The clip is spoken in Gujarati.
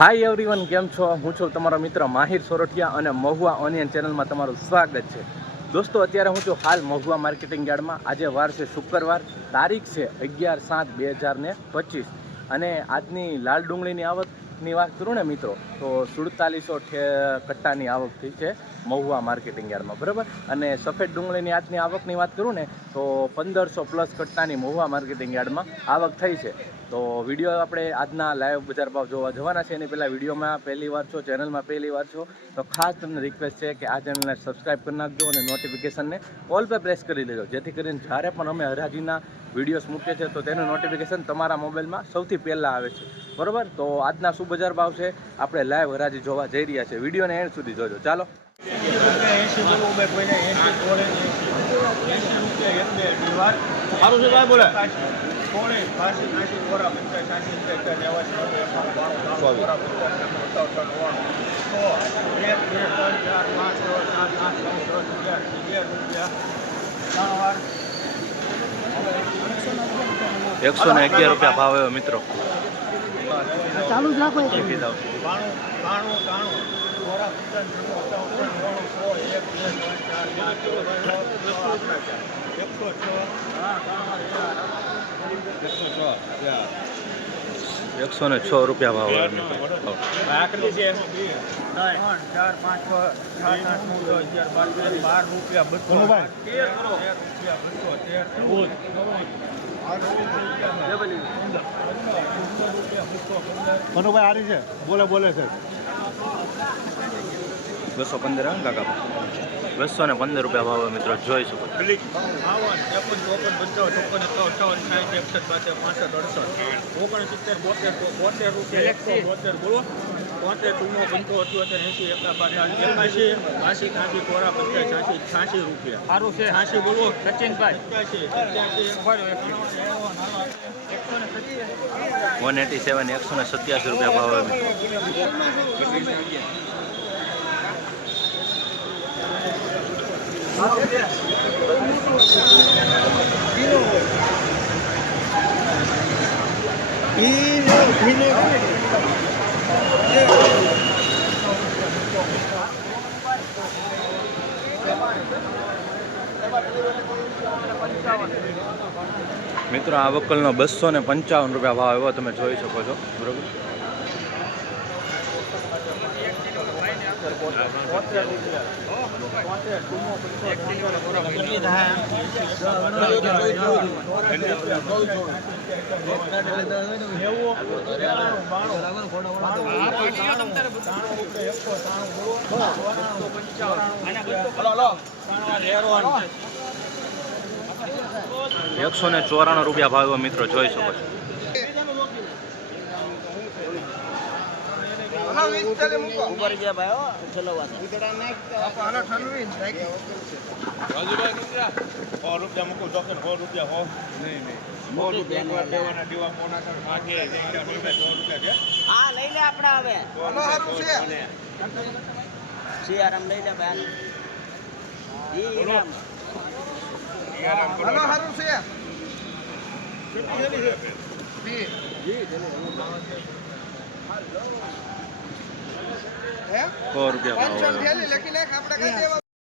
હાય એવરીવન, કેમ છો? હું છું તમારો મિત્ર માહિર સોરઠિયા અને મહુવા ઓનિયન ચેનલમાં તમારું સ્વાગત છે. દોસ્તો, અત્યારે હું છું હાલ મહુવા માર્કેટિંગ યાર્ડમાં. આજે વાર છે શુક્રવાર, તારીખ છે 11/7/2025 અને આજની લાલ ડુંગળીની આવકની વાત કરું ને મિત્રો, તો 4700 કટ્ટાની આવક થઈ છે મહુવા માર્કેટિંગ યાર્ડમાં, બરાબર. અને સફેદ ડુંગળીની આજની આવકની વાત કરું ને તો 1500+ કટ્ટાની મહુવા માર્કેટિંગ યાર્ડમાં આવક થઈ છે. તો વિડીયો આપણે આજના લાઈવ બજાર ભાવ જોવા જવાના છે. એની પહેલાં વિડીયોમાં પહેલી વાર છો, ચેનલમાં પહેલી વાર છો, તો ખાસ તમને રિક્વેસ્ટ છે કે આ ચેનલને સબસ્ક્રાઈબ કરી નાખજો અને નોટિફિકેશનને ઓલ પર પ્રેસ કરી દેજો, જેથી કરીને જ્યારે પણ અમે હરાજીના વિડીયોઝ મૂકીએ છીએ તો તેનું નોટિફિકેશન તમારા મોબાઈલમાં સૌથી પહેલાં આવે છે, બરાબર. તો આજના શું બજાર ભાવ છે આપણે લાઈવ હરાજી જોવા જઈ રહ્યા છીએ. વિડીયોને એન્ડ સુધી જોજો. ચાલો. ₹111 ભાવ આવ્યો મિત્રો. ચાલુ જ રાખો. ₹106 ભાવ મનુભાઈ હારી છે, બોલે છે 215 કાકા, ₹215 ભાવ મિત્રો, જોઈ શકો. ₹187 ભાવ આવે મિત્રો. મિત્રો, આ વકલનો ₹255 ભાવ આવ્યો, તમે જોઈ શકો છો, બરોબર. ₹194 ભાવ આવ્યો મિત્રો, જોઈ શકો છો. ₹100 ભાવ.